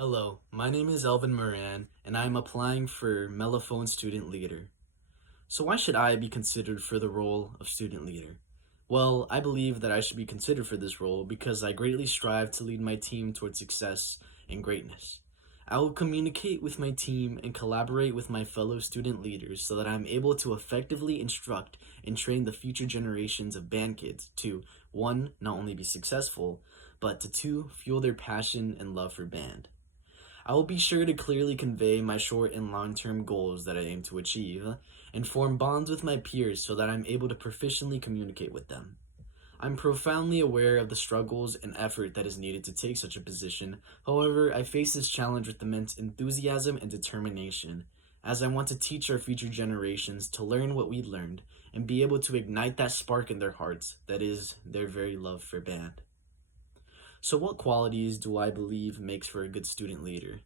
Hello, my name is Elvin Moran, and I am applying for Mellophone Student Leader. So why should I be considered for the role of student leader? Well, I believe that I should be considered for this role because I greatly strive to lead my team towards success and greatness. I will communicate with my team and collaborate with my fellow student leaders so that I am able to effectively instruct and train the future generations of band kids to, one, not only be successful, but to two, fuel their passion and love for band. I will be sure to clearly convey my short and long term goals that I aim to achieve, and form bonds with my peers so that I'm able to proficiently communicate with them. I'm profoundly aware of the struggles and effort that is needed to take such a position. However, I face this challenge with immense enthusiasm and determination, as I want to teach our future generations to learn what we learned and be able to ignite that spark in their hearts that is their very love for band. So, what qualities do I believe makes for a good student leader?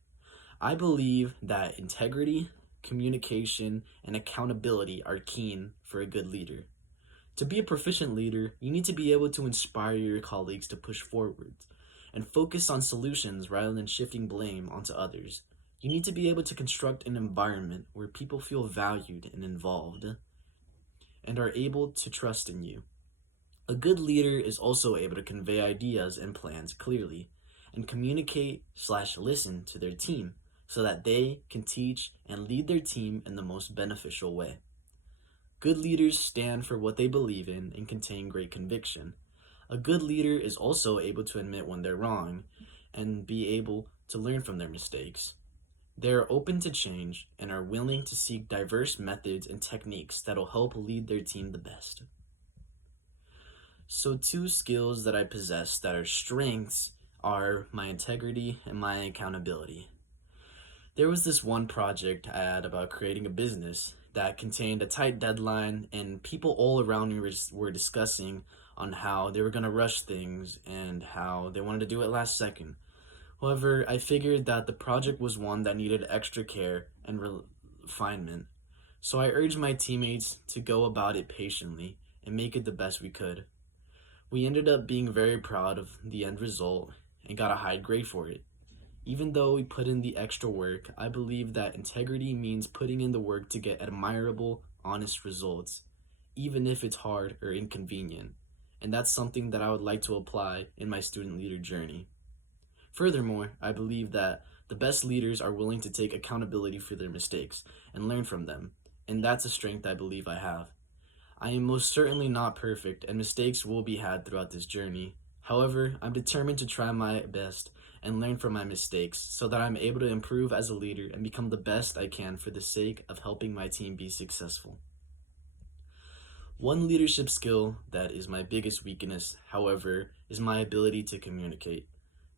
I believe that integrity, communication, and accountability are key for a good leader. To be a proficient leader, you need to be able to inspire your colleagues to push forward and focus on solutions rather than shifting blame onto others. You need to be able to construct an environment where people feel valued and involved and are able to trust in you. A good leader is also able to convey ideas and plans clearly and communicate/listen to their team so that they can teach and lead their team in the most beneficial way. Good leaders stand for what they believe in and contain great conviction. A good leader is also able to admit when they're wrong and be able to learn from their mistakes. They are open to change and are willing to seek diverse methods and techniques that will help lead their team the best. So, two skills that I possess that are strengths are my integrity and my accountability. There was this one project I had about creating a business that contained a tight deadline, and people all around me were discussing on how they were going to rush things and how they wanted to do it last second. However, I figured that the project was one that needed extra care and refinement, so I urged my teammates to go about it patiently and make it the best we could. We ended up being very proud of the end result and got a high grade for it. Even though we put in the extra work, I believe that integrity means putting in the work to get admirable, honest results, even if it's hard or inconvenient. And that's something that I would like to apply in my student leader journey. Furthermore, I believe that the best leaders are willing to take accountability for their mistakes and learn from them, and that's a strength I believe I have. I am most certainly not perfect, and mistakes will be had throughout this journey. However, I'm determined to try my best and learn from my mistakes so that I'm able to improve as a leader and become the best I can for the sake of helping my team be successful. One leadership skill that is my biggest weakness, however, is my ability to communicate.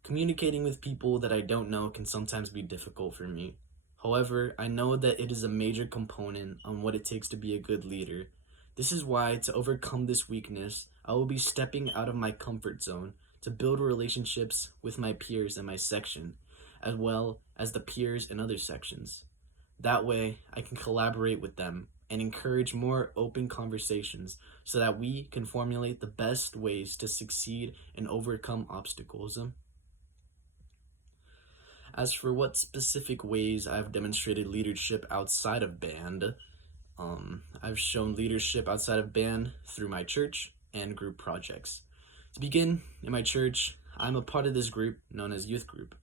Communicating with people that I don't know can sometimes be difficult for me. However, I know that it is a major component on what it takes to be a good leader. This is why, to overcome this weakness, I will be stepping out of my comfort zone to build relationships with my peers in my section, as well as the peers in other sections. That way, I can collaborate with them and encourage more open conversations so that we can formulate the best ways to succeed and overcome obstacles. As for what specific ways I've demonstrated leadership outside of band, I've shown leadership outside of band through my church and group projects. To begin, in my church, I'm a part of this group known as Youth Group.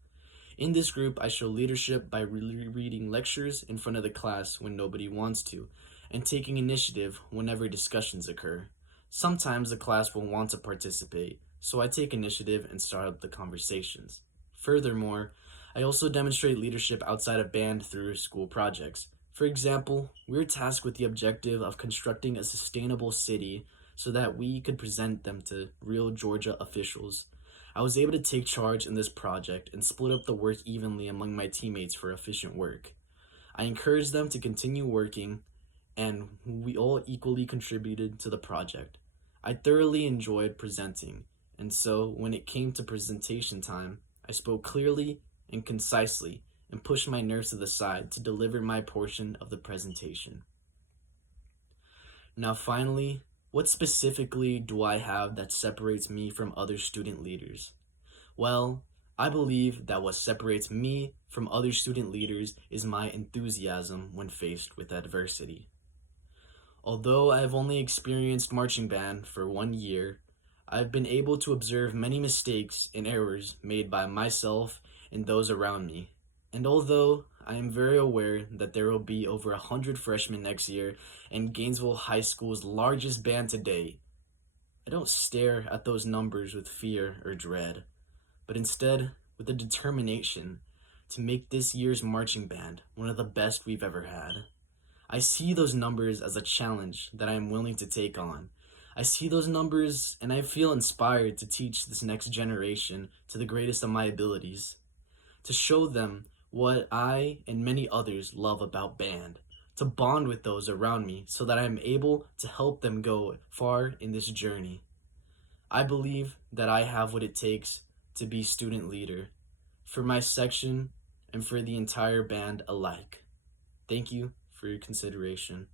In this group, I show leadership by reading lectures in front of the class when nobody wants to, and taking initiative whenever discussions occur. Sometimes the class will want to participate, so I take initiative and start up the conversations. Furthermore, I also demonstrate leadership outside of band through school projects. For example, we were tasked with the objective of constructing a sustainable city so that we could present them to real Georgia officials. I was able to take charge in this project and split up the work evenly among my teammates for efficient work. I encouraged them to continue working, and we all equally contributed to the project. I thoroughly enjoyed presenting, and so when it came to presentation time, I spoke clearly and concisely and pushed my nerves to the side to deliver my portion of the presentation. Now finally, what specifically do I have that separates me from other student leaders? Well, I believe that what separates me from other student leaders is my enthusiasm when faced with adversity. Although I have only experienced marching band for 1 year, I've been able to observe many mistakes and errors made by myself and those around me. And although I am very aware that there will be over 100 freshmen next year and Gainesville High School's largest band to date, I don't stare at those numbers with fear or dread, but instead with a determination to make this year's marching band one of the best we've ever had. I see those numbers as a challenge that I am willing to take on. I see those numbers and I feel inspired to teach this next generation to the greatest of my abilities, to show them what I and many others love about band, to bond with those around me so that I am able to help them go far in this journey. I believe that I have what it takes to be student leader for my section and for the entire band alike. Thank you for your consideration.